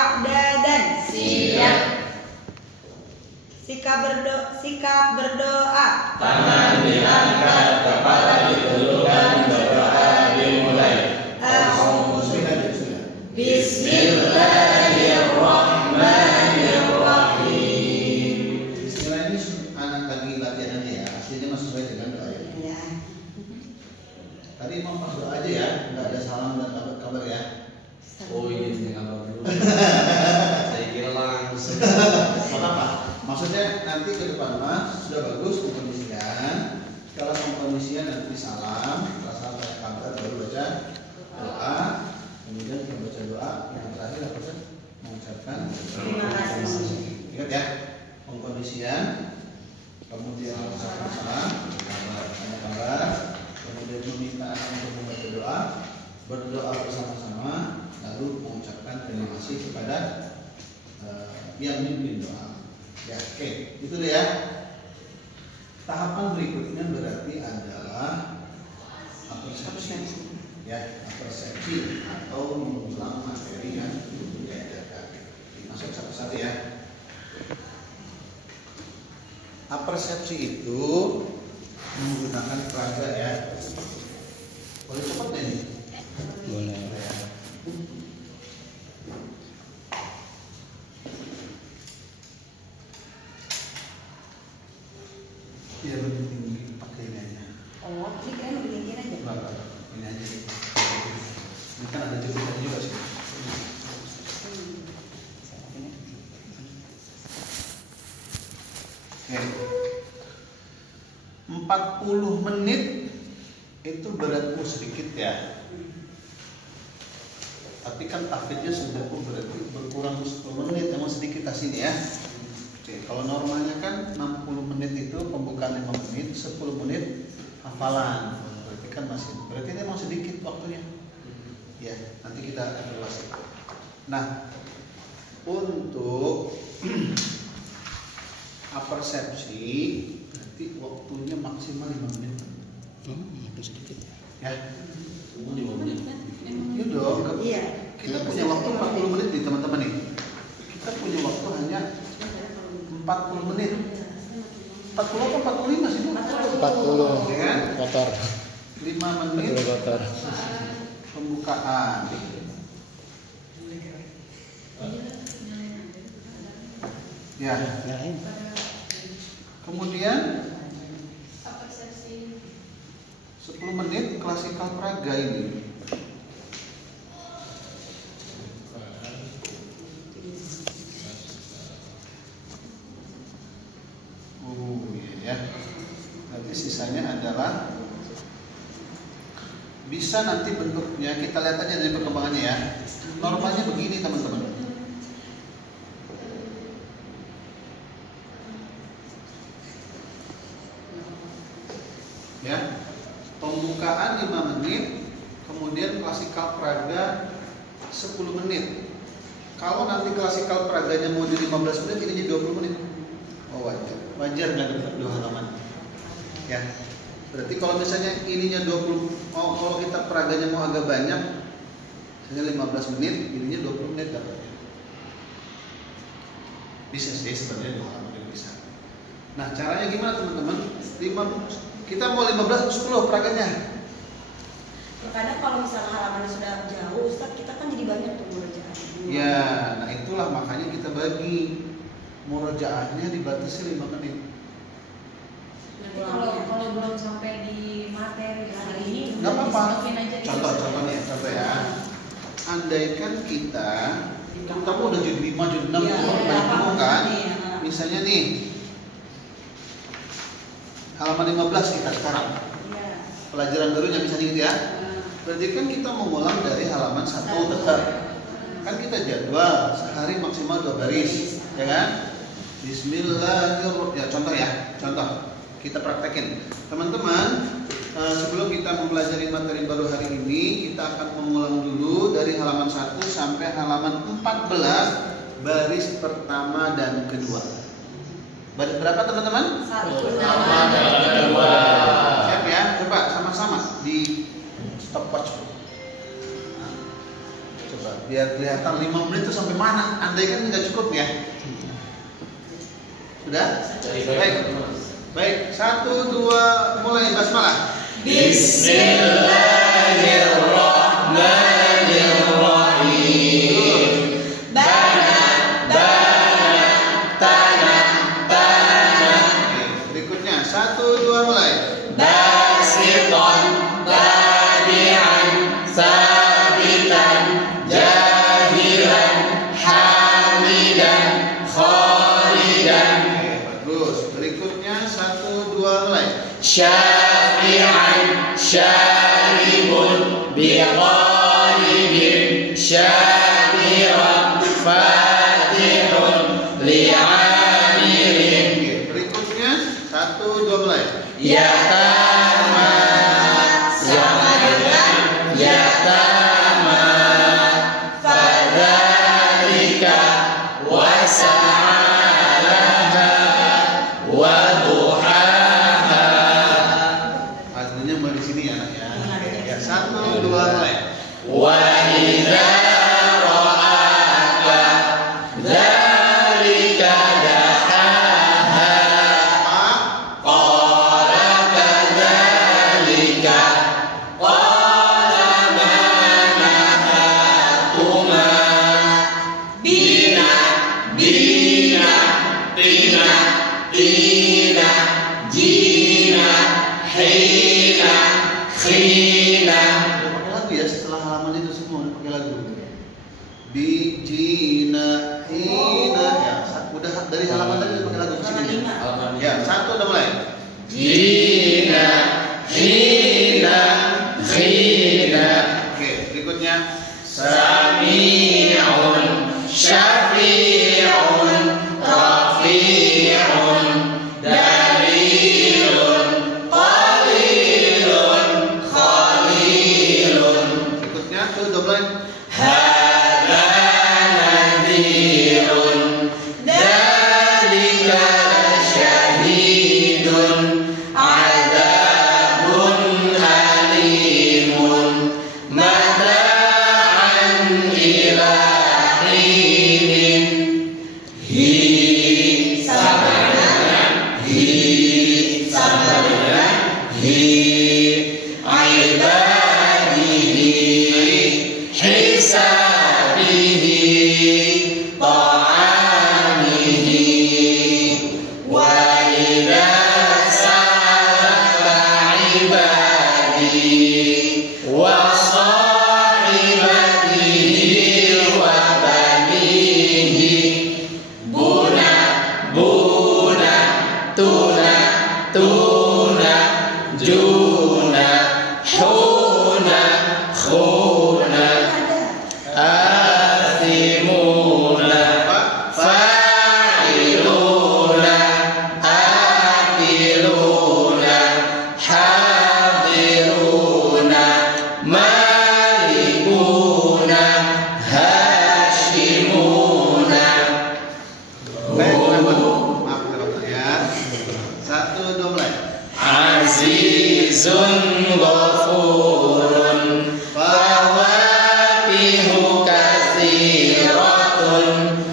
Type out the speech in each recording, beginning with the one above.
I'dadan. Siap. Sikap berdoa. Tangan diangkat, kepala ditundukkan, berdoa dimulai. Bismillahirrahmanirrahim. Bismillah ini anak lagi latihan aja ya, aslinya masih sesuai dengan doa ya. Ya. Tadi emang pas doa aja ya, nggak ada salam dan kabar-kabar ya. Oh ini tinggal dulu. Saya kira langsung. Nggak apa-apa. Maksudnya nanti ke depan mas sudah bagus pengkondisian. Setelah pengkondisian nanti salam, setelah salam ada kabar baru baca doa. Kemudian kita baca doa yang terakhir apa sih? Mengucapkan Terima kasih. Ingat ya, pengkondisian, kemudian mengucapkan salam, tanya kabar, kemudian meminta untuk membaca doa, berdoa bersama-sama, lalu mengucapkan terima kasih kepada yang mimpin doa. Ya, oke, itu deh ya. Tahapan berikutnya berarti adalah persepsi. Ya, persepsi atau mengulang materi yang diajarkan. Masuk satu-satu ya. Apersepsi itu menggunakan peraga ya. Boleh cepat nih? Boleh. Ya. Biar lebih tinggi pakai ini aja. Oh, ini kan lebih tinggi aja. Enggak, ini aja. Ini kan ada jepit juga sih. Oke. 40 menit itu beratmu sedikit ya. Tapi kan tahfidnya sudah berarti berkurang 10 menit, emang sedikit hasilnya ya. Oke, kalau normalnya kan 60 menit itu pembukaan 5 menit, 10 menit hafalan. Berarti kan berarti ini emang sedikit waktunya. Ya, nanti kita evaluasi. Nah, untuk apersepsi berarti waktunya maksimal 5 menit. Itu sedikit. Ya. Tunggu 5 menit. Iya dong. Iya. Kita punya waktu 40 menit nih teman-teman nih. Kita punya waktu hanya 40 menit. 40 apa 45 sih Bu? 40 Ya kan? kotor. 5 menit 40 kotor. pembukaan. Ya. Nyalain. Kemudian 10 menit klasikal praga ini. Ya. Nanti sisanya adalah bisa nanti bentuknya kita lihat aja dari perkembangannya ya. Normalnya begini teman-teman. Ya. Pembukaan 5 menit, kemudian klasikal praga 10 menit. Kalau nanti klasikal praganya mau di 15 menit, ini 20 menit. Oh wajar. Wajar nggak dapat 2 halaman. Ya. Berarti kalau misalnya ininya 20, kalau kita praganya mau agak banyak, misalnya 15 menit, ininya 20 menit dapatnya. Bisa sih sebenarnya 2 halaman juga bisa. Nah, caranya gimana teman-teman? Kita mau 15 atau 10 praganya? Terkadang kalau misalnya halamannya sudah jauh, Ustaz, kita kan jadi banyak tuh murojaah. Ya, nah itulah makanya kita bagi murojaahnya dibatasi 5 menit. Nanti kalau belum sampai di materi hari ini, Nggak apa-apa. disedotin aja di Contoh nih, contoh ya. Andaikan kita udah jadi 5, jadi 6, Iya, banyak kan? iya. Misalnya nih, halaman 15 kita sekarang. Iya. Pelajaran barunya misalnya gitu ya. Berarti kan kita mengulang dari halaman 1 tetap. Kan kita jadwal sehari maksimal 2 baris, ya kan? Bismillahirrahmanirrahim. Ya contoh ya, contoh. Kita praktekin, teman-teman. Sebelum kita mempelajari materi baru hari ini, kita akan mengulang dulu dari halaman 1 sampai halaman 14 baris pertama dan kedua. Baris berapa teman-teman? 1. Pertama dan kedua. Siap ya, coba sama-sama di stopwatch. Nah, coba Coba biar kelihatan 5 menit itu sampai mana. Andai kan nggak cukup ya. Sudah? Baik. Baik, 1, 2, mulai basmalah. Bismillahirrahmanirrahim. Berikutnya 1, 2, mulai. Basiton badi'an sabitan jahilan hamidan khalidan. Bagus. Berikutnya 1, 2, mulai. Syafi'an syaribun biqalibin syakiran fatihun li'amirin. Berikutnya 1, 2, mulai. Yatama samadan yatama fadzalika wasa'alaha wa duhaha. Artinya mulai di sini ya, anak ya. Ya, 1, 2, mulai. Wa idza ra'aka dzalika dahaha qala kadzalika qala ma nahatuma bina bina bina bina jina hina khina. Pakai lagu ya, setelah halaman itu semua pakai lagu. Bijina hina ya. Udah dari halaman tadi udah pakai lagu ke sini. Ya, 1 udah mulai. Jina hina khina. Oke, berikutnya Sami'un syafi'un rafi'un dalilun qalilun khalilun. berikutnya tuh udah mulai. Hadza nadhirun dzalika syahidun adzabun alimun mata'an ila hinin. Hi samadan hi samadan hi ibadihi hisabihi ta'amihi wa idza sa'alaka ibadi wa sahibatihi wa banihi buna buna tuna tuna juna huna khuna athimuna fa'iluna akiluna hadiruna malikuna hashimuna. Baik, maaf ya. 1, 2, mulai. Azizun ghafurun fawatihu katsiratun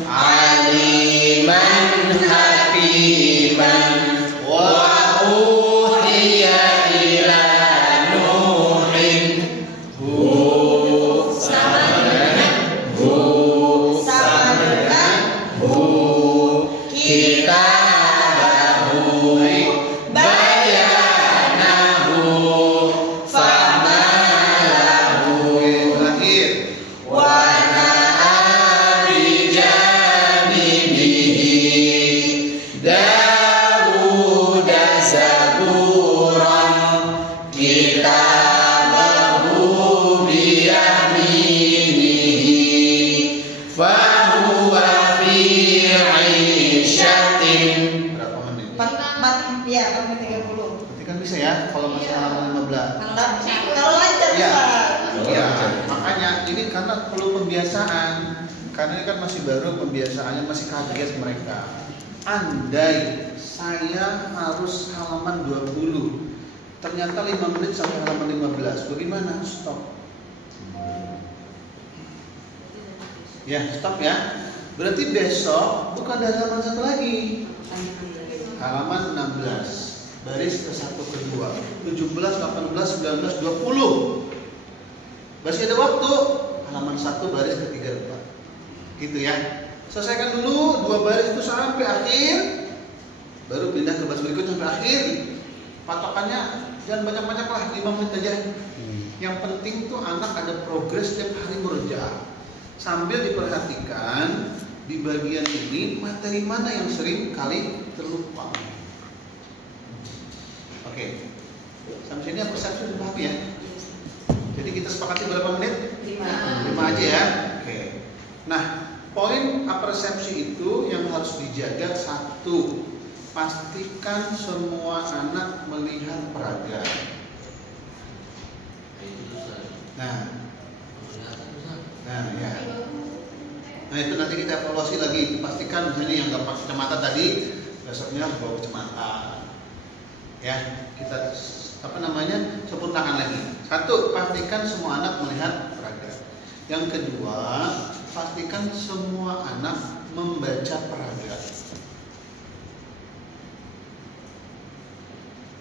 aliman hakiman wa uhiya ila nuhin hu samadan hu samadan hu kitabahu bayanahu famalahu Oke, terakhir. wa na'abijanibihi Dawud zaburan kitabahu biyaminihi fahuwa fi 'ishatin. Berapa menit? 4 ya 30. Nanti kan bisa ya kalau masih halaman 15. Tapi kalau lancar Ya. Pak. Ya, makanya ini karena perlu pembiasaan. Karena ini kan masih baru, pembiasaannya masih kaget mereka. Andai saya harus halaman 20, ternyata 5 menit sampai halaman 15, bagaimana? Stop. Ya, stop ya. Berarti besok bukan dari halaman 1 lagi. Halaman 16. Baris ke 1 ke 2. 17, 18, 19, 20. Masih ada waktu. Halaman 1 baris ke 3 ke 4. Gitu ya. Selesaikan dulu 2 baris itu sampai akhir. Baru pindah ke baris berikutnya sampai akhir. Patokannya jangan banyak-banyak lah, 5 menit aja. Yang penting tuh anak ada progres setiap hari murojaah. Sambil diperhatikan di bagian ini materi mana yang sering kali terlupa. Oke. Sampai sini persepsi sudah paham ya? Jadi kita sepakati berapa menit? 5 aja ya. Oke. Nah, poin apersepsi itu yang harus dijaga 1. Pastikan semua anak melihat peraga. Nah, ya. Nah itu nanti kita evaluasi lagi. Pastikan misalnya yang nggak pakai kacamata tadi besoknya harus bawa kacamata. Ya, kita sempurnakan lagi. 1, pastikan semua anak melihat peraga. Yang kedua, pastikan semua anak membaca peraga.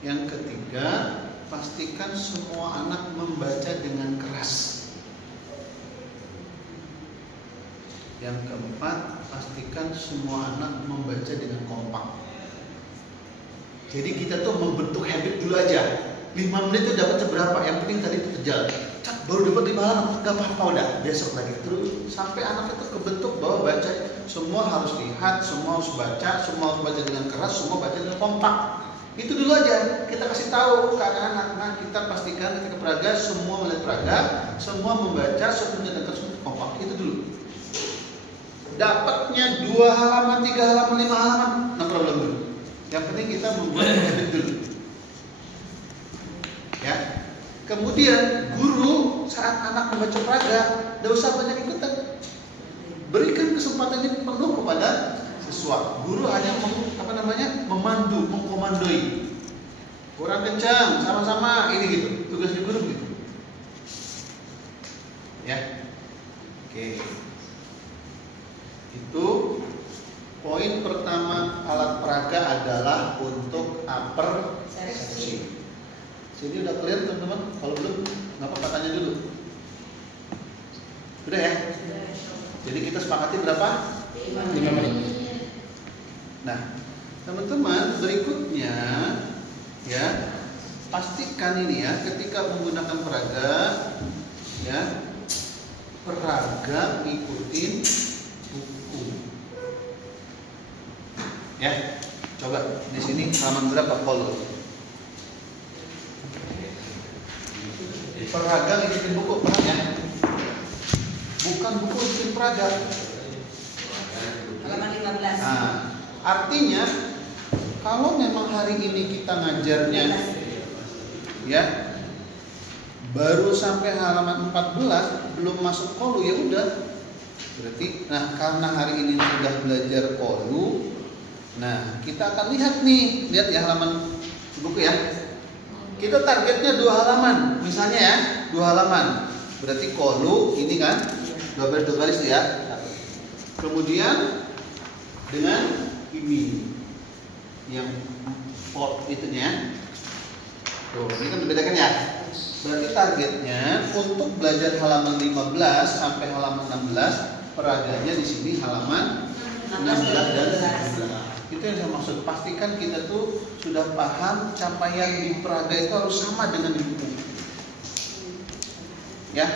Yang ketiga, pastikan semua anak membaca dengan keras. Yang keempat, pastikan semua anak membaca dengan kompak. Jadi kita tuh membentuk habit dulu aja. 5 menit itu dapat seberapa? Yang penting tadi itu terjalan. Baru dapat 5 halaman, gak apa-apa udah. Besok lagi terus sampai anak itu kebentuk bahwa baca semua harus lihat, semua harus baca, semua harus baca dengan keras, semua baca dengan kompak. Itu dulu aja kita kasih tahu ke anak-anak. Nah, kita pastikan ketika peraga semua melihat peraga, semua membaca, semua mendengar, semua kompak. Itu dulu. Dapatnya 2 halaman, 3 halaman, 5 halaman, no problem dulu. Yang penting kita membuat habit dulu. Ya. Kemudian guru saat anak membaca peraga, tidak usah banyak ikutan. Berikan kesempatan ini penuh kepada siswa. Guru hanya memandu, mengkomandoi. Kurang kencang, sama-sama ini gitu. Tugasnya guru gitu. Ya. Oke. Itu poin pertama, alat peraga adalah untuk apersepsi. Jadi udah clear teman-teman? Kalau belum, nggak apa-apa tanya dulu. Udah ya? Jadi kita sepakati berapa? 5 menit. Nah, teman-teman berikutnya ya, pastikan ini ya ketika menggunakan peraga ya, peraga ikutin buku. Ya, coba di sini halaman berapa kolom? Peraga ikutin buku, paham ya? Bukan buku ikutin peraga. Halaman 15. Nah, artinya kalau memang hari ini kita ngajarnya ya baru sampai halaman 14 belum masuk kolu, ya udah. Berarti karena hari ini sudah belajar kolu, nah kita akan lihat nih, lihat ya halaman buku ya. Kita targetnya 2 halaman, misalnya ya 2 halaman. Berarti kolu ini kan 2 baris ya. Kemudian dengan ini yang port itunya. Tuh, ini kan membedakan ya. Berarti targetnya untuk belajar halaman 15 sampai halaman 16, peraganya di sini halaman 16 dan 17. Itu yang saya maksud. Pastikan kita tuh sudah paham capaian di peraga itu harus sama dengan di buku. Ya,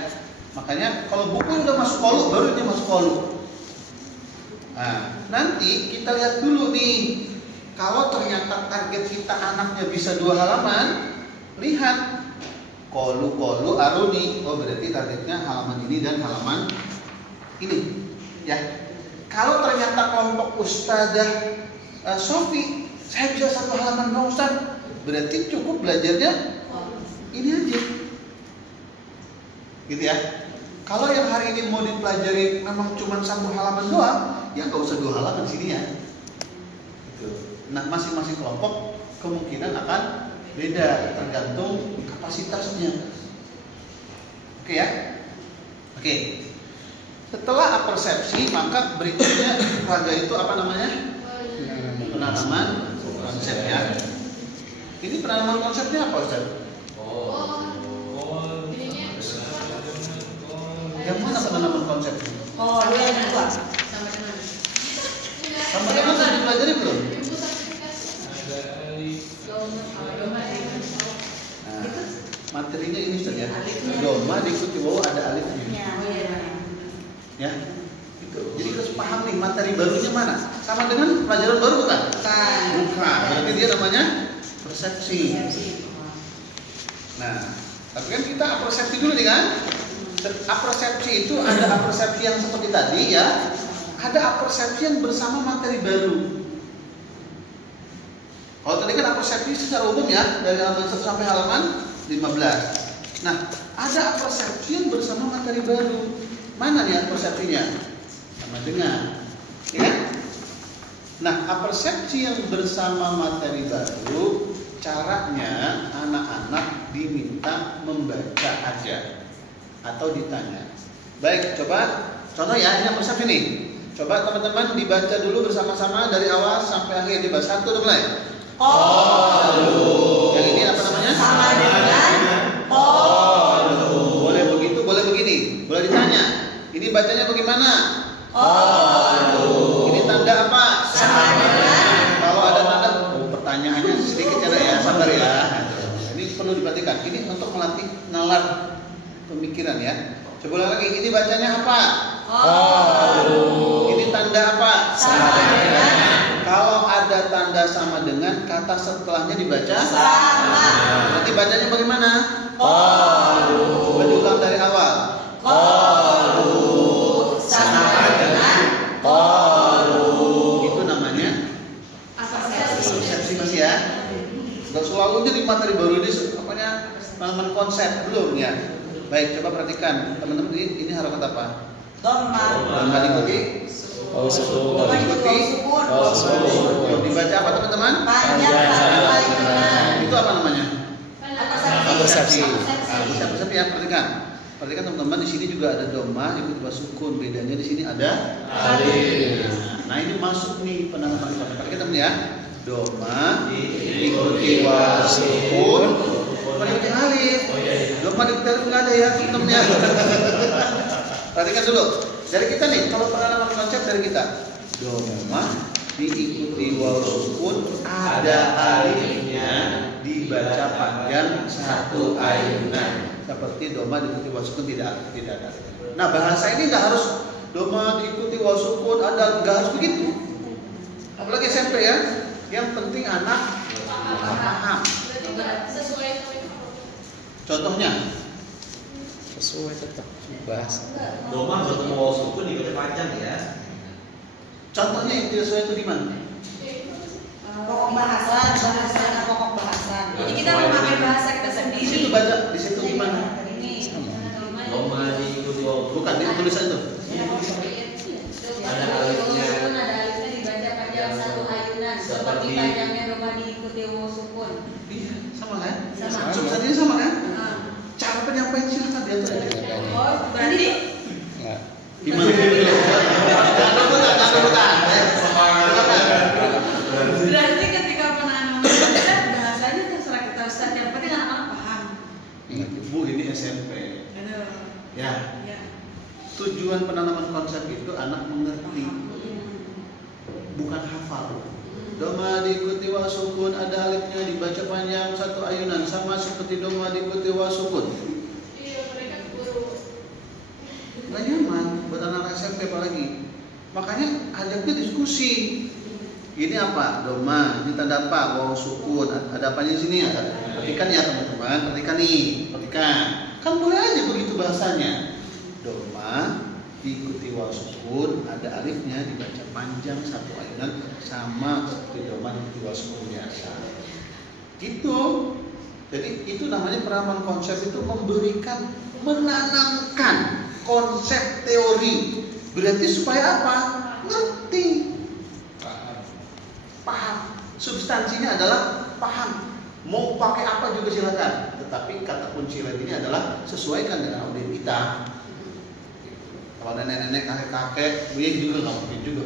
makanya kalau buku udah masuk kolu, baru ini masuk kolu. Nah, nanti kita lihat dulu nih. Kalau ternyata target kita anaknya bisa 2 halaman, lihat kolu aruni. Oh, berarti targetnya halaman ini dan halaman ini. Ya. Kalau ternyata kelompok Ustazah Sofi, saya bisa 1 halaman dong Ustaz, berarti cukup belajarnya ini aja. Gitu ya. Kalau yang hari ini mau dipelajari memang cuma 1 halaman doang, ya nggak usah 2 halaman sini ya. Gitu. Nah, masing-masing kelompok kemungkinan akan beda tergantung kapasitasnya. Oke ya? Oke. Setelah apersepsi, maka berikutnya raga itu apa namanya? Penanaman konsep ya. Ini penanaman konsepnya apa Ustaz? Yang mana penanaman konsepnya? Oh, lu yang kedua. Sama dengan Sama dengan sudah dipelajari belum? Nah, materinya ini Ustaz ya. Doma diikuti wawu ada alifnya. Ya. Ya. Itu. Jadi harus paham nih materi barunya mana. Sama dengan pelajaran baru bukan? Bukan. Bukan. Berarti dia namanya persepsi. Nah, tapi kan kita apersepsi dulu nih kan? Apersepsi itu ada apersepsi yang seperti tadi ya. Ada apersepsi yang bersama materi baru. Kalau tadi kan apersepsi secara umum ya, dari halaman 1 sampai halaman 15. Nah, ada apersepsi yang bersama materi baru. Mana nih apersepsinya? Sama dengan, ya. Nah, apersepsi yang bersama materi baru, caranya anak-anak diminta membaca aja atau ditanya. Baik, coba contoh ya, ini apersepsi nih. Coba teman-teman dibaca dulu bersama-sama dari awal sampai akhir. Dibaca satu udah mulai. Yang ini apa namanya? Sama dengan Boleh begitu, boleh begini. Boleh ditanya. Ini bacanya bagaimana? Ini tanda apa? Sama dengan. Kalau ada tanda, pertanyaannya sedikit ya, sabar ya. Ini perlu diperhatikan. Ini untuk melatih nalar pemikiran ya. Coba lagi. Ini bacanya apa? Ini tanda apa? Sama dengan. Kalau ada tanda sama dengan, kata setelahnya dibaca Sama. Nanti bacanya bagaimana? Coba diulang dari awal. Sama dengan. Itu namanya persepsi masih ya. Gak selalu jadi materi baru ini apanya penanaman konsep belum ya. Baik, coba perhatikan teman-teman ini harakat apa? Doma. Diikuti. Sukun. Diikuti. Dibaca apa teman-teman? Panjang satu ayunan. Itu apa namanya? Persepsi. Persepsi ya, perhatikan. Perhatikan teman-teman, di sini juga ada doma diikuti sukun. Bedanya di sini ada Alif. Nah, ini masuk nih penanaman konsep. Perhatikan teman ya. Doma diikuti sukun. Diikuti alif. Doma diikuti alif nggak ada ya teman-teman ya. Perhatikan dulu. Dari kita nih, kalau penanaman konsep dari kita. Doma diikuti wawu sukun, ada alifnya, dibaca panjang satu ayunan. Seperti doma diikuti wawu sukun tidak ada. Nah, bahasa ini nggak harus doma diikuti wawu sukun, ada nggak harus begitu. Apalagi SMP ya. Yang penting anak paham. Contohnya, Sesuai tetap bahasa. Doma bertemu wawu sukun dibaca panjang ya. contohnya yang tidak sesuai itu di mana? Pokok bahasan, pokok bahasan. Jadi kita memakai bahasa kita Di sendiri. situ baca, di situ di mana? Ini. Doma diikuti wawu Bukan di tulisan itu. Ada alifnya. Ada alifnya dibaca panjang satu ayunan. Seperti panjangnya doma diikuti wawu sukun. Iya, sama kan? Sama. Substansinya sama kan? Cara penyampaian silakan diatur aja. Oh, berarti Nggak. Gimana? Jangan lupa. berarti ketika penanaman konsep bahasanya terserah kita Ustaz. Yang penting anak-anak paham. Bu, ini SMP. Aduh. Ya, Ya. tujuan penanaman konsep itu anak mengerti, bukan hafal. Doma diikuti wa sukun, ada alifnya, dibaca panjang satu ayunan, sama seperti doma diikuti wa sukun. Nggak nyaman buat anak SMP apalagi. Makanya ajaknya diskusi. Ini apa? Doma, ini tanda apa? Wawu sukun. Ada apanya di sini ya? Perhatikan ya teman-teman, perhatikan nih, perhatikan. Kan boleh aja begitu bahasanya. Doma diikuti wawu sukun, ada alifnya, dibaca panjang satu ayunan, sama seperti doma diikuti wawu sukun biasa. Gitu. Jadi itu namanya penanaman konsep itu memberikan, menanamkan konsep teori. Berarti supaya apa? Ngerti. Paham. Substansinya adalah paham. Mau pakai apa juga silakan. Tetapi kata kunci lain ini adalah sesuaikan dengan audiens kita. Kalau nenek-nenek, kakek-kakek, buying juga nggak mungkin juga.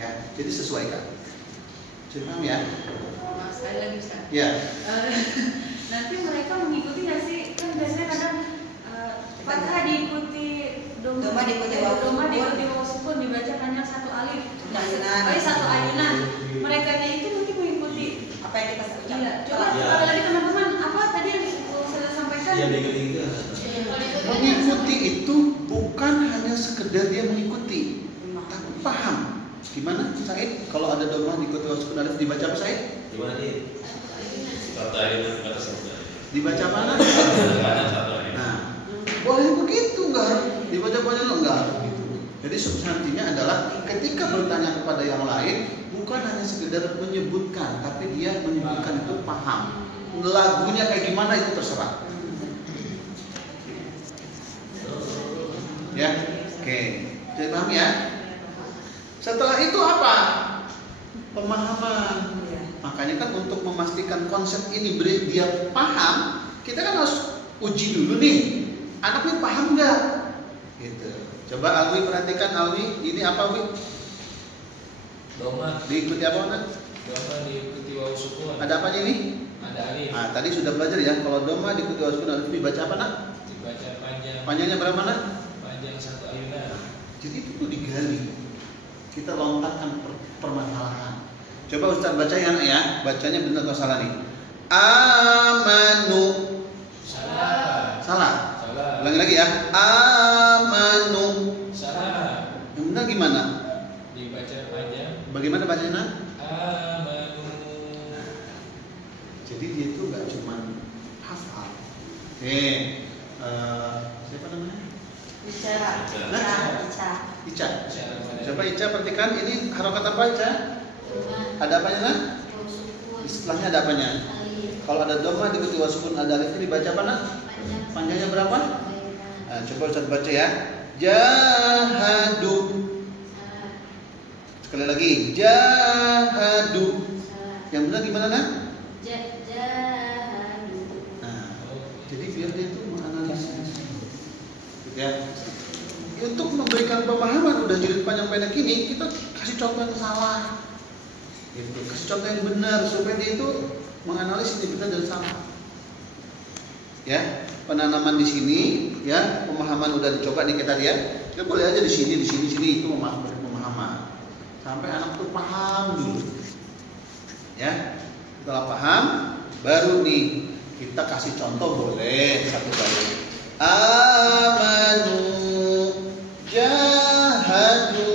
Ya, jadi sesuaikan. Jadi paham ya? Sekali lagi Ustaz. Ya. Nanti mereka mengikuti nggak sih? Kan biasanya kadang Fatihah diikuti Doma diikuti wawu Doma sukun. diikuti wawu sukun dibaca panjang 1 alif. Ayunan. Satu ayunan. Mereka itu mungkin mengikuti. Apa yang kita ucapkan? Iya. Coba Iya. sekali lagi teman-teman, apa tadi yang saya sampaikan? Iya begitu gitu. Mengikuti itu bukan hanya sekedar dia mengikuti, tapi paham. Gimana Said? Kalau ada doma diikuti wawu sukun alif dibaca apa Said? Gimana nih? Satu ayunan kata satu ayunan. Dibaca mana? Banyak satu ayunan. Nah, boleh begitu, nggak harus dibaca banyak, nggak harus begitu. Jadi substansinya adalah ketika bertanya kepada yang lain bukan hanya sekedar menyebutkan, tapi dia menyebutkan itu paham. Lagunya kayak gimana itu terserah. Ya, oke. Jadi paham ya? Setelah itu apa? Pemahaman. Makanya kan untuk memastikan konsep ini dia paham, kita kan harus uji dulu nih. Anaknya paham nggak? Gitu. Coba Alwi perhatikan, Alwi, ini apa Alwi? Doma Diikuti apa nak? diikuti wawu sukun. Ada apanya ini? Ada alif. Nah, tadi sudah belajar ya. Kalau doma diikuti wawu sukun alif dibaca apa nak? Dibaca panjang. Panjangnya berapa nak? Panjang 1 ayunan. Jadi itu digali. Kita lompatkan permasalahan. Coba Ustaz baca ya anak ya. Bacanya benar atau salah nih? Amanu. Salah. Salah. Salah. Ulangi lagi ya. Amanu. Salah. Yang benar gimana? Dibaca panjang. Bagaimana bacanya? Amanu. Jadi dia itu nggak cuma hafal. Siapa namanya? Bicara. Ica. Cara pada- Coba Ica perhatikan ini harokat apa Ica? Ada apanya nak? Di setelahnya ada apanya? Kalau ada doma diikuti wawu sukun ada alif ini dibaca apa nak? Panjangnya berapa? Nah, coba Ustaz baca ya. Jahadu. Sekali lagi. Jahadu. Yang benar gimana nak? Nah, jadi biar dia itu menganalisis. Gitu ya. Untuk memberikan pemahaman udah jadi panjang pendek ini, kita kasih contoh yang salah. Gitu. Kasih contoh yang benar supaya dia itu menganalisis ini benar dan salah. Ya, penanaman di sini, ya, pemahaman udah dicoba nih kita ya. Kita boleh aja di sini itu pemahaman. Sampai anak tuh paham dulu. Ya, setelah paham, baru nih kita kasih contoh boleh satu kali. Amanu, jahadu,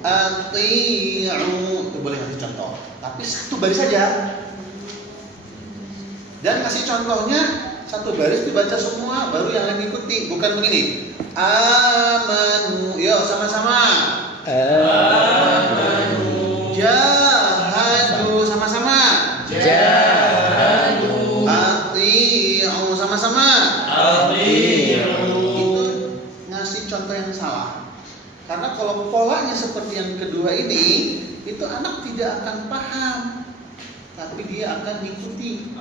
ati'u. Itu boleh kasih contoh. Tapi satu baris saja. Dan kasih contohnya satu baris dibaca semua, baru yang lain ikuti. Bukan begini. Amanu, yuk sama-sama. Amanu. Jahadu sama-sama. Jahadu. Ati'u sama-sama. Ati'u. Itu ngasih contoh yang salah. Karena kalau polanya seperti yang kedua ini, itu anak tidak akan paham, tapi dia akan mengikuti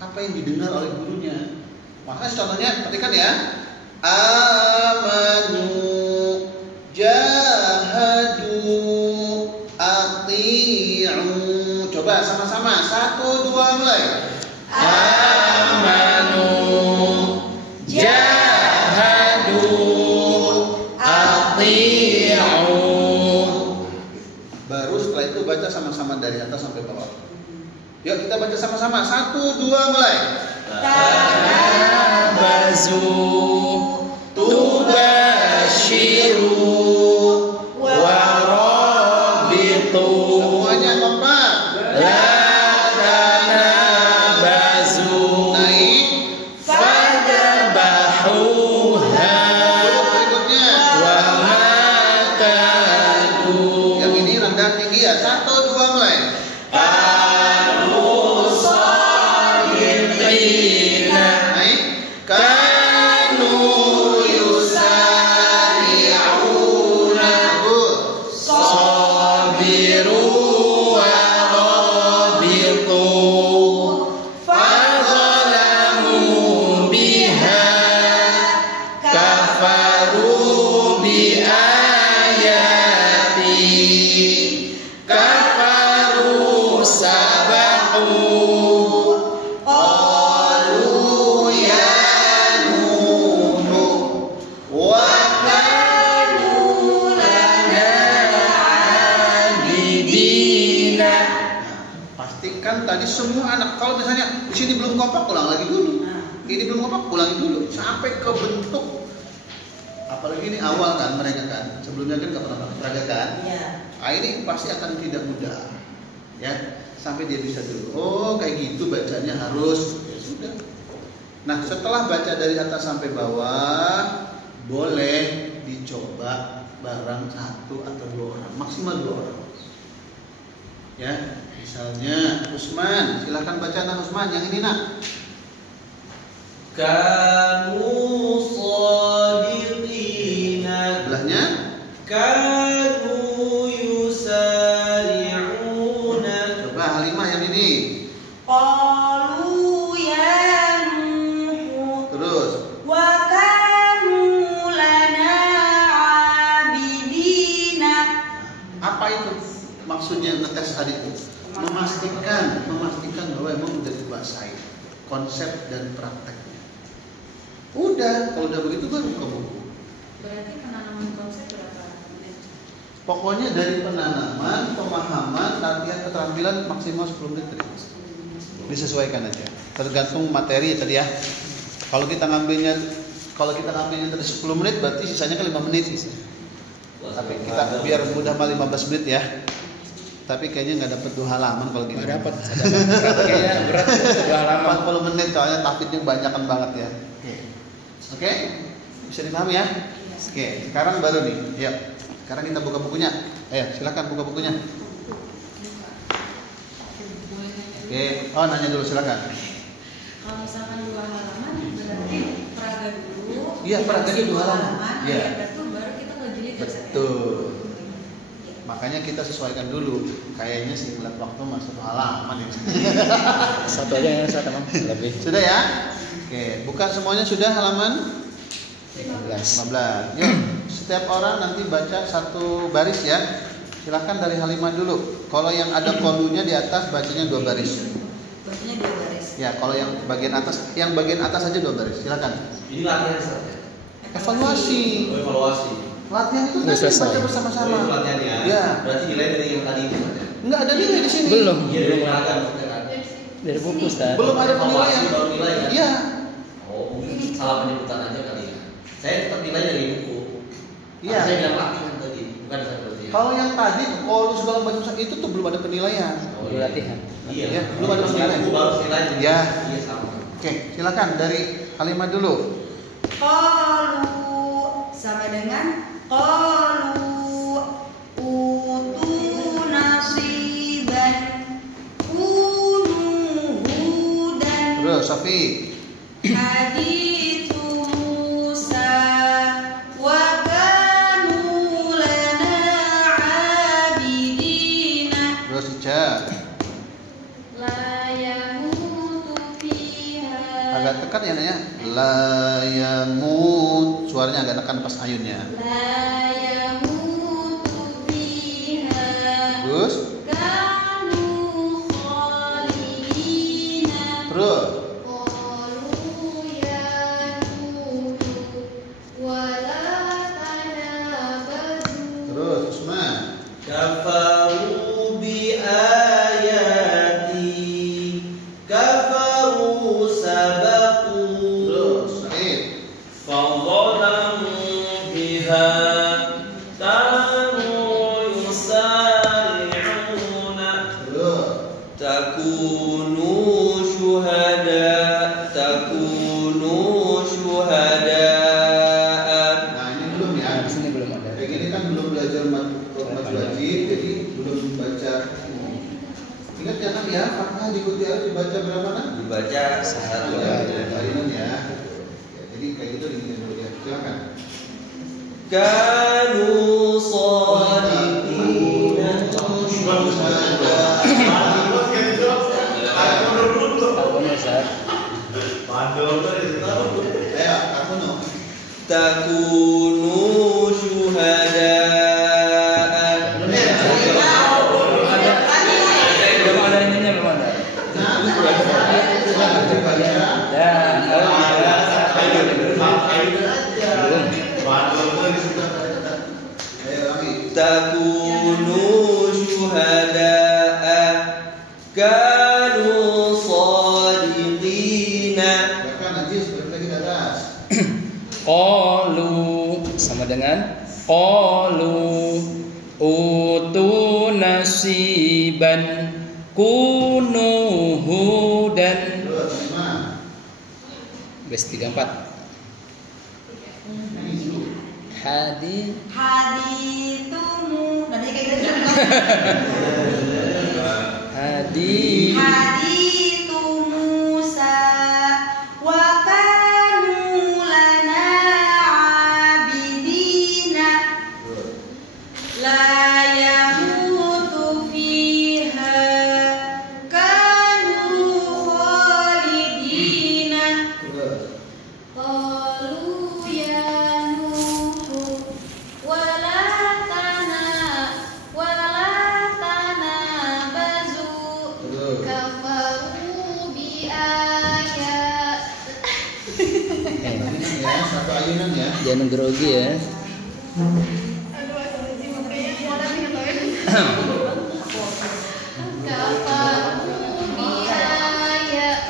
apa yang didengar oleh gurunya. Maka contohnya perhatikan ya. Amanu, jahadu, ati'u. Coba sama-sama. 1, 2 mulai. Amanu. Jahadu. Ati'u. Baru setelah itu baca sama-sama dari atas sampai bawah. Yuk kita baca sama-sama. 1, 2 mulai. Tanabazu. Tubashiru. Warabitu. Semuanya kompak. La tanabazu. Naik. Fadabahuha. Berikutnya. Wa makadu. Yang ini rendah tinggi ya. 1, 2 mulai. Kanu sadiqina. Naik. Kanu yusari'una pastikan tadi semua anak, kalau misalnya di sini belum kompak, ulang lagi dulu. Ini belum kompak, ulangi dulu sampai ke bentuk. Apalagi ini awal kan mereka kan, sebelumnya kan nggak pernah olahraga kan. Iya. Nah, ini pasti akan tidak mudah, ya. Sampai dia bisa dulu. Oh, kayak gitu bacanya harus. Ya sudah. Nah, setelah baca dari atas sampai bawah, boleh dicoba bareng 1 atau 2 orang, maksimal 2 orang. Ya, misalnya Usman, silahkan baca Nak Usman, yang ini Nak. Kanu shadiqina. Sebelahnya Kanu yusari'una. coba Halimah yang ini. Qalu ya Nuh Terus wa kanu lana abidina. apa itu maksudnya ngetes tadi itu? Memastikan bahwa emang udah dikuasai konsep dan prakteknya. Udah, kalau udah begitu baru ke buku. Berarti penanaman konsep berapa menit? Pokoknya dari penanaman, pemahaman, latihan keterampilan maksimal 10 menit tadi. Disesuaikan aja. Tergantung materi tadi ya. Kalau kita ngambilnya tadi 10 menit berarti sisanya kan 5 menit sisa. Tapi kita biar mudah mah 15 menit ya. Tapi kayaknya nggak dapat 2 halaman kalau gitu. Nggak dapat. Kayaknya berat 2 halaman. 40 menit soalnya tafidnya banyakan banget ya. Oke? Bisa dipahami ya? Oke, sekarang baru nih. Yuk. Sekarang kita buka bukunya. Ayo, silakan buka bukunya. Oke. Oh, nanya dulu silakan. Kalau misalkan 2 halaman berarti peraga dulu. Iya, peraganya 2 halaman. Iya. Ayat itu baru kita ngejilid. Betul. Makanya kita sesuaikan dulu. Kayaknya sih ngeliat waktu masuk halaman ini. Satu aja yang satu Bang. Lebih. Sudah ya? Oke, buka semuanya sudah halaman 15. 15. Yuk, setiap orang nanti baca 1 baris ya. Silahkan dari Halimah dulu. Kalau yang ada kolunya di atas bacanya 2 baris. Bacanya 2 baris. Ya, kalau yang bagian atas aja 2 baris. Silakan. Ini latihan saja. Evaluasi. Evaluasi. Latihan itu Udah tadi selesai. baca bersama-sama. Itu latihan ya. Ya. Berarti nilai dari yang tadi itu saja. Enggak ada nilai di sini. Belum. Iya dari peraga maksudnya kan. Dari buku Ustaz. Belum ada Evaluasi penilaian. baru nilai kan. Iya. Oh, mungkin salah penyebutan aja kali ya. Saya tetap nilai dari buku. Iya. Saya bilang latihan tadi, bukan saya berarti. Kalau yang tadi kalau segala macam itu tuh belum ada penilaian. Oh, Baru latihan. Iya. Ya, belum ada penilaian. Buku baru nilai. Ya. Iya sama. Oke, silakan dari Halimah dulu. Qalu sama dengan qalu utu nasiban kunu hudan. Terus Safi. Hadithu Musa wa kanu lana abidina. Terus Ica. La yamutu fiha. Agak tekan ya Naya. La yamut. Suaranya agak tekan pas ayunnya. La yamutu fiha. Terus. Kanu khalidina. Terus. Qalu ya Nuh wala tanabazu. Terus Usman. Kafaru bi ayati. Kafaru sabaqu. Terus Said. Fadzalamu biha. Kanu yusari'una. Terus. Takunu syuhada. Nah, ini belum ya. Di sini belum ada. Kayak gini kan belum belajar mad wajib, jadi belum baca. Ingat jangan ya, Fatihah diikuti harus dibaca berapa nak? Dibaca satu Ya, kali. kalian ya. Jadi kayak gitu digini dulu ya. Silakan. Kanu shadiqina. Tahunnya Ustaz. Ayo, Kartono. Takunu syuhada'a. Belum ada ininya, belum ada. Nah, silakan dibaca. Ya, Ayo, Rami. Takunu syuhada'a كانوا صادقين. Silakan Najis, balik lagi ke atas. Qalu sama dengan qalu utu nasiban kunu hudan. Terus, terima. Bes 34. Ini dulu. Hadithumu. Nanti kayak gitu. Hadithu Musa wa kanu lana abidina la yamutu fiha kanu khalidina. Qalu ya Nuhu wala tanabazu kafaru bi ayat. Ya, satu ayunan ya. Jangan grogi ya. Kafaru bi ayat.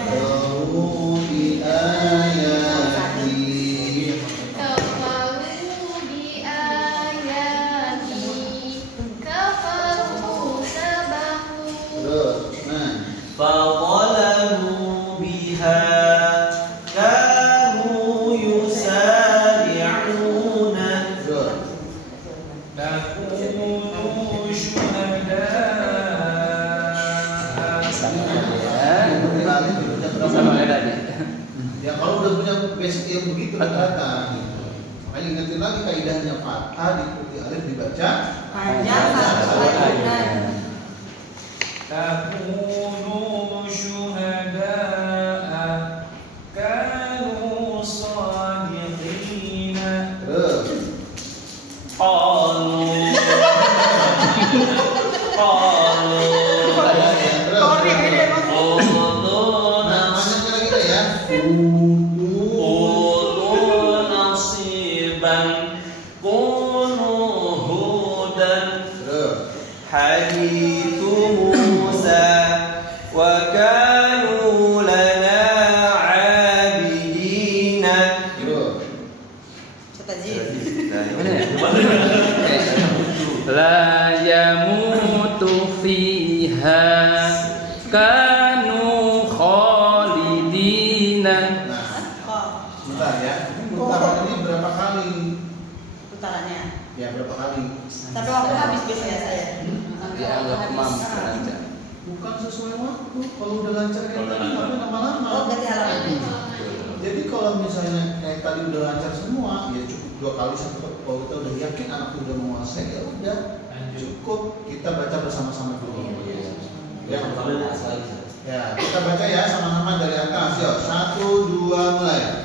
Kamu bi ayati. Kafaru bi ayati. Kafaru sabahu. Terus, nah. فظلموا بها كانوا يسارعون. Terus. نكونوا شهداء Sama ya. Kali berikutnya berapa? Sama kayak tadi. Ya kalau udah punya basic yang begitu rata-rata. Makanya ingetin lagi kaidahnya fathah diikuti alif dibaca Panjang satu ayat. تكونوا شهداء كانوا صادقين. terus. قالوا Ya, terus. أوتوا Namanya lagi deh ya. أوتوا نصيبا كونوا هودا. Terus. حديث موسى وكانوا لنا عابدين. Terus. Mana ya? La yamutu fiha kanu khalidina. Nah, sebentar ya. Putaran ini berapa kali? Putarannya. Ya, berapa kali? Tapi waktu habis biasanya saya. Dianggap mampu lancar. Bukan sesuai waktu. Kalau udah lancar kayak tadi, tapi lama-lama. Oh, ganti halaman. Jadi kalau misalnya kayak tadi udah lancar semua, ya cukup 2 kali satu. Kalau kita udah yakin anak udah menguasai, ya udah cukup kita baca bersama-sama dulu. Ya, ya kita baca ya sama-sama dari atas. Yuk, 1, 2, mulai.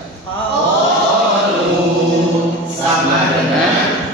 Sama dengan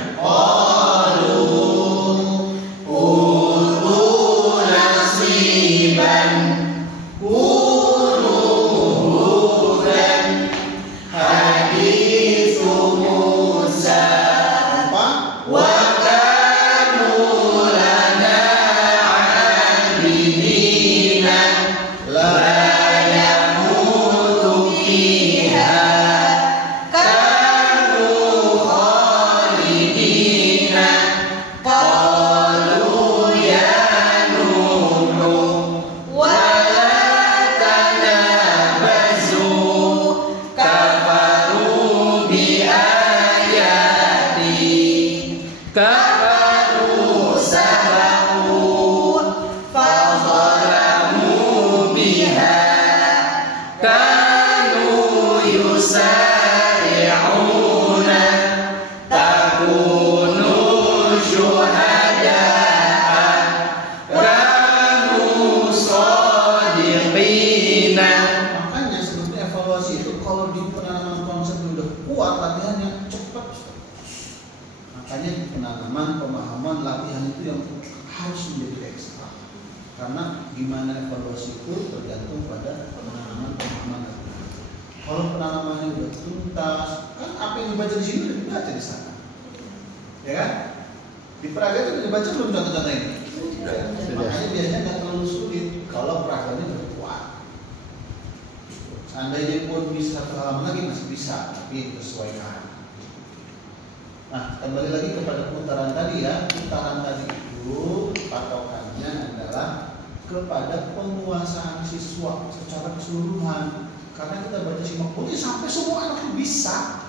Makanya sebetulnya evaluasi itu kalau di penanaman konsep udah kuat latihannya cepat. Makanya di penanaman pemahaman latihan itu yang harus menjadi ekstra. Karena gimana evaluasi itu tergantung pada penanaman pemahaman. Kalau penanamannya udah tuntas, kan apa yang dibaca di sini udah dibaca di sana, ya kan? Di peraga itu udah dibaca belum contoh-contoh ini? Makanya biasanya nggak terlalu sulit kalau peraganya berkuat. Seandainya pun bisa 1 halaman lagi masih bisa, tapi sesuaikan. Nah, kembali lagi kepada putaran tadi ya. Putaran tadi itu patokannya adalah kepada penguasaan siswa secara keseluruhan. Karena kita baca simak putih sampai semua anak itu bisa.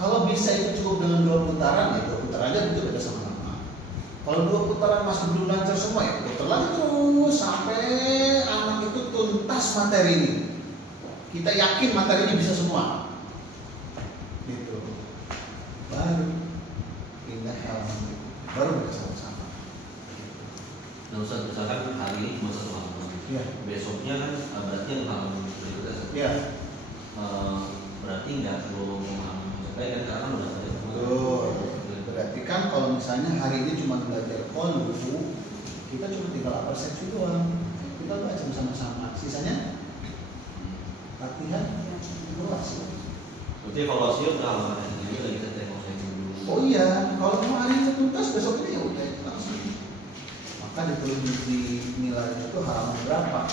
Kalau bisa itu cukup dengan 2 putaran ya 2 putaran aja itu baca sama-sama. Kalau 2 putaran masih belum lancar semua ya putar lagi terus sampai anak itu tuntas materi ini. Kita yakin materinya bisa semua. Gitu. Baru pindah halaman baru baca sama-sama. Nah Ustaz, misalkan hari ini cuma 1 halaman. Iya. Besoknya kan berarti yang halaman berikutnya. Iya. Berarti nggak perlu memahami baik kan karena kan udah ada. Betul. Berarti kan kalau misalnya hari ini cuma belajar kolu, kita cuma tinggal upper section doang. Kita baca bersama-sama. Sisanya latihan luas. Berarti evaluasi ke halaman yang ini lagi kita tengok dulu. Oh iya, kalau mau hari ini tuntas besok ini ya udah langsung. Maka ditulis di nilainya itu halaman berapa?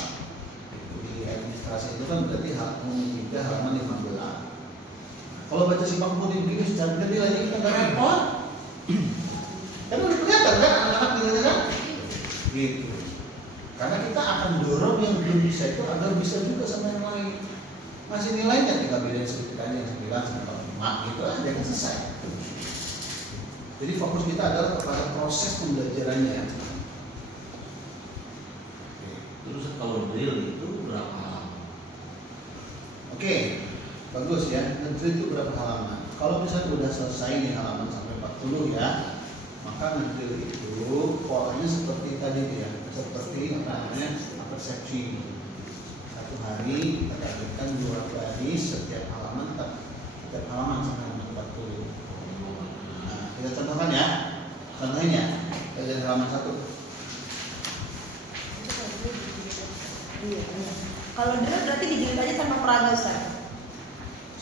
Di administrasi itu kan berarti halaman 3 halaman 15. Kalau baca simak putih begini secara nilainya kita nggak repot. Kan udah kelihatan kan anak-anak nilainya kan? Gitu. Karena kita akan dorong yang belum bisa itu agar bisa juga sama yang lain. Masih nilainya tinggal bedain sedikit aja yang 9 sama 5 gitu aja kan selesai. Jadi fokus kita adalah kepada proses pembelajarannya. Terus kalau drill itu berapa halaman? Oke, bagus ya. Ngedrill itu berapa halaman? Kalau misalnya udah selesai nih halaman sampai 40 ya, maka ngedrill itu polanya seperti tadi ya, seperti apa namanya persepsi. 1 hari kita targetkan 2 baris setiap halaman sampai halaman 40. Nah, kita contohkan ya. Contohnya dari halaman 1. Kalau drill berarti dijilid aja tanpa peraga Ustaz.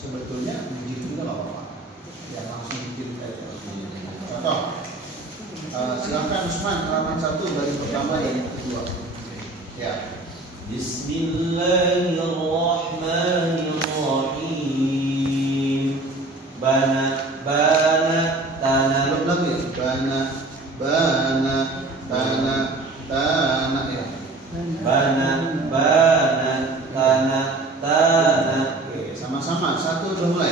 Sebetulnya dijilid juga nggak apa-apa. Ya langsung dijilid aja. Contoh, silakan Usman halaman 1 baris pertama dan kedua. Ya. Bismillahirrahmanirrahim. Bana tanah. Belum lagi. Bana tanah ya. Bana tanah. Oke, sama-sama. 1 udah mulai.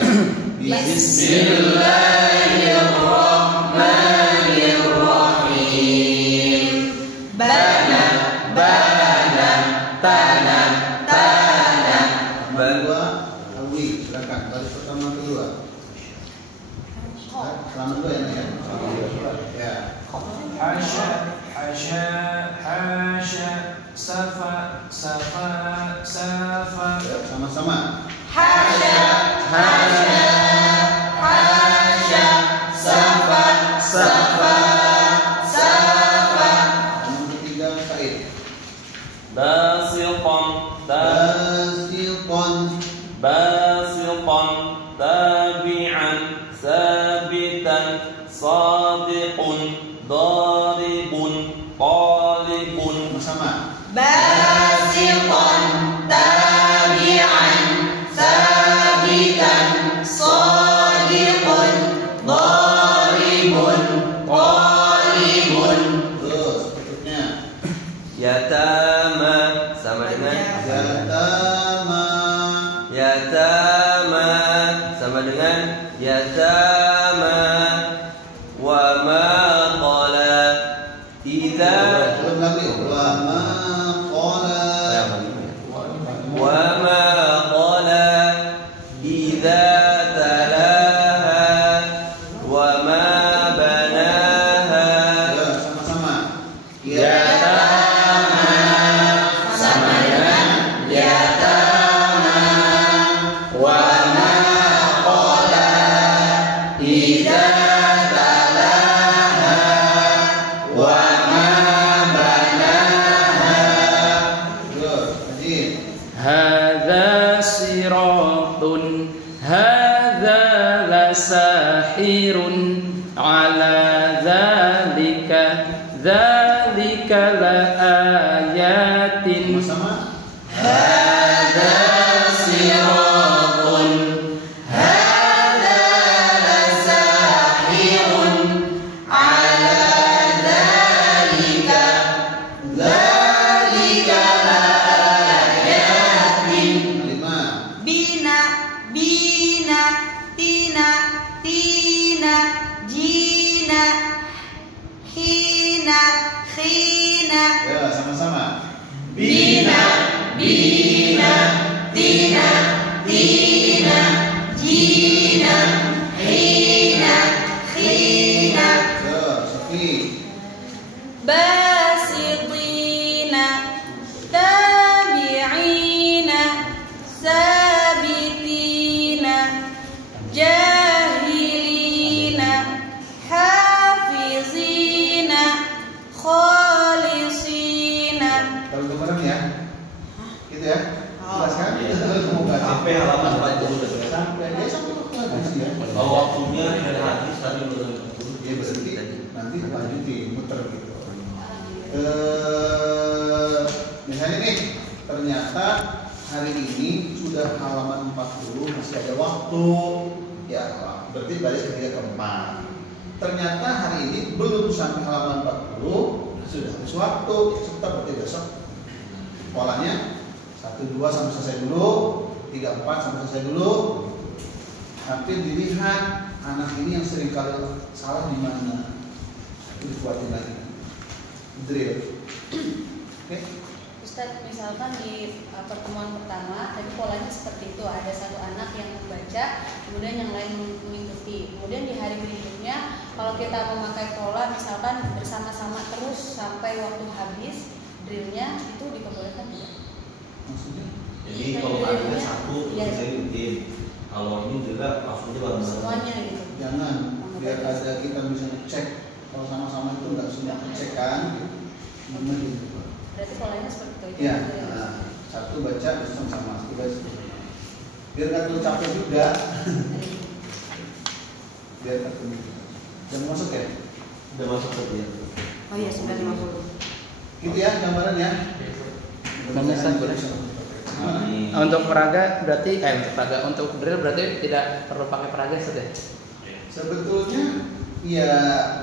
Bismillahirrahmanirrahim. Bana tanah. Kedua, Alwi, silakan. Baris pertama kedua. Selamat dua ya, Nak, ya. Hasya safa Ya, sama-sama. Yang ketiga, Said. Basiqan tabi'an sabitan sadiqun daribun talibun. Sama-sama. Basiqan tabi'an sabitan sadiqun daribun talibun. Terus berikutnya. Yatama sama dengan Yatama sama dengan Yatama wa ma qala idza Belum lagi. wa ma qala idza talaha wa ma banaha. Ya, sama-sama. Yatama sama dengan Yatama ayatin Sama-sama. Hadza siratun hadza lasahirun ala dzalika dzalika laayatin. Kalimat. Bina, bina, tina, tina, jina, hina, khina. Ya, sama-sama. Bina bina tina tina jina hina khina. Ya, Sofi. Basitina, tabi'ina, sabitina, jahilina, hafizina, khalisina. Kalau kemarin ya. Gitu ya. Jelas kan? Sampai halaman 40 udah selesai. Sampai dia sampai waktu habis ya. Oh, waktunya dari hadis tadi belum. Dia berhenti nanti lanjutin muter gitu. Misalnya nih, ternyata hari ini sudah halaman 40 masih ada waktu. Ya, berarti baris ketiga keempat. Ternyata hari ini belum sampai halaman 40 sudah habis waktu. Sebentar berarti besok. Polanya 1, 2 sampai selesai dulu, 3, 4 sampai selesai dulu. Hampir dilihat anak ini yang sering kali salah di mana. Itu dikuatin lagi. Drill. Oke. Ustadz, misalkan di pertemuan pertama, tapi polanya seperti itu, ada satu anak yang membaca, kemudian yang lain mengikuti. Kemudian di hari berikutnya, kalau kita memakai pola, misalkan bersama-sama terus sampai waktu habis drillnya, itu diperbolehkan tidak? Maksudnya? Jadi kalau ada satu Iya. saya ikutin. Kalau ini juga maksudnya bareng Semuanya gitu. Jangan biar ada kita bisa ngecek. Kalau sama-sama itu nggak semua ngecek kan? Benar gitu. Berarti polanya seperti itu. Ya, nah, satu baca bersama-sama, satu baca. Biar nggak terlalu capek juga. Biar ketemu. Jangan masuk ya. udah masuk ke dia. Oh iya, 950. Gitu ya gambarannya. untuk peraga berarti untuk drill berarti tidak perlu pakai peraga sudah. Sebetulnya ya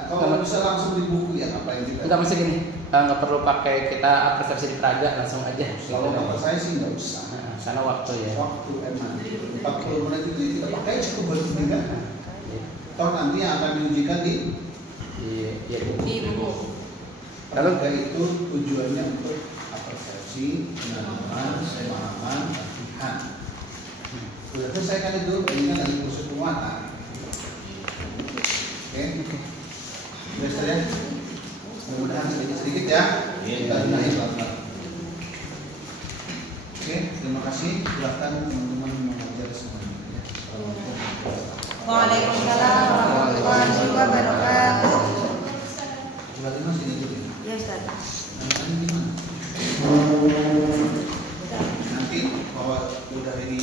kalau bisa langsung di buku ya ngapain kita? Enggak mesti gini, nggak perlu pakai kita apresiasi di peraga langsung aja. Kalau kata saya sih nggak usah. Nah, karena waktu ya. Waktu emang 40 menit itu kita pakai cukup buat pendidikan. Toh nanti yang akan diujikan di Di buku. Lalu itu tujuannya untuk apresiasi, pendalaman, pemahaman, latihan. Sudah selesai kan itu, ini kan lagi proses penguatan. Oke, sudah saya. Mudah-mudahan sedikit-sedikit ya. Kita benahi pelan-pelan. Oke, terima kasih. Silakan teman-teman mengajar semuanya. Waalaikumsalam warahmatullahi wabarakatuh. Berarti masih ini dulu. Ya Ustaz. Nanti kalau udah ini